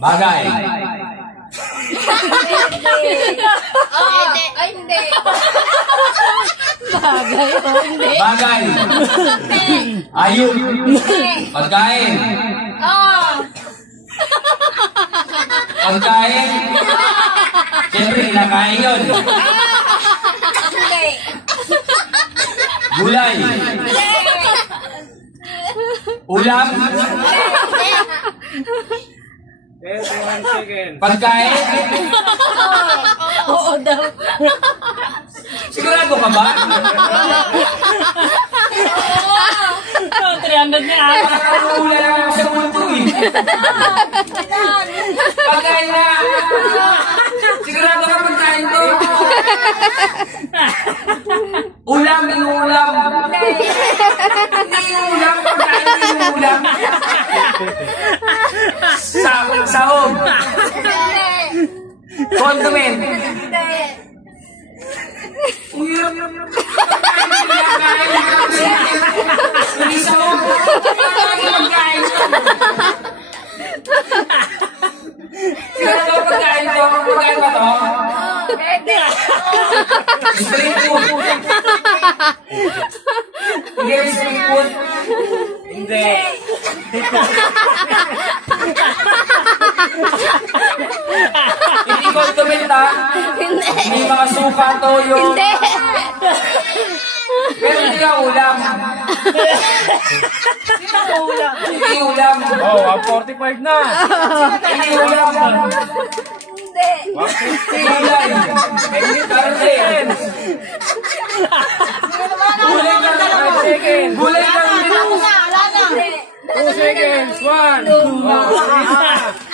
Bagay. Ay, hindi. Bagay o hindi? Bagay. Ayun. Pagkain. Pagkain. Siyempre, kinakain yun. Hindi. Gulay. Ulam. 1 second. Pagkain. Oo daw. Sigurado ka ba? 300 na. Wala lang ako sa multo eh. Pagkain na. Sigurado ka pagkain to. Ulam, inuulam. Hindi inuulam, pagkain inuulam. Sahog. Condiment. Uyap. Hindi sahog. Pagkain to. Sigurado ka pagkain to. Pagkain ba to? Street food. Hindi rin street food. Hindi. Hindi ko ito benta. Hindi mga suka, toyo. Hindi. Pero hindi ka ulam. Hindi ulam. Oh, 145 na. Hindi ulam. Hindi. 150. Gulay. Karne. Gulay ka. 5 seconds. Gulay ka. Wala na. 2 seconds. 1.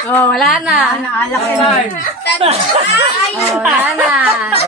Oh, wala na. Time. Oh, wala na.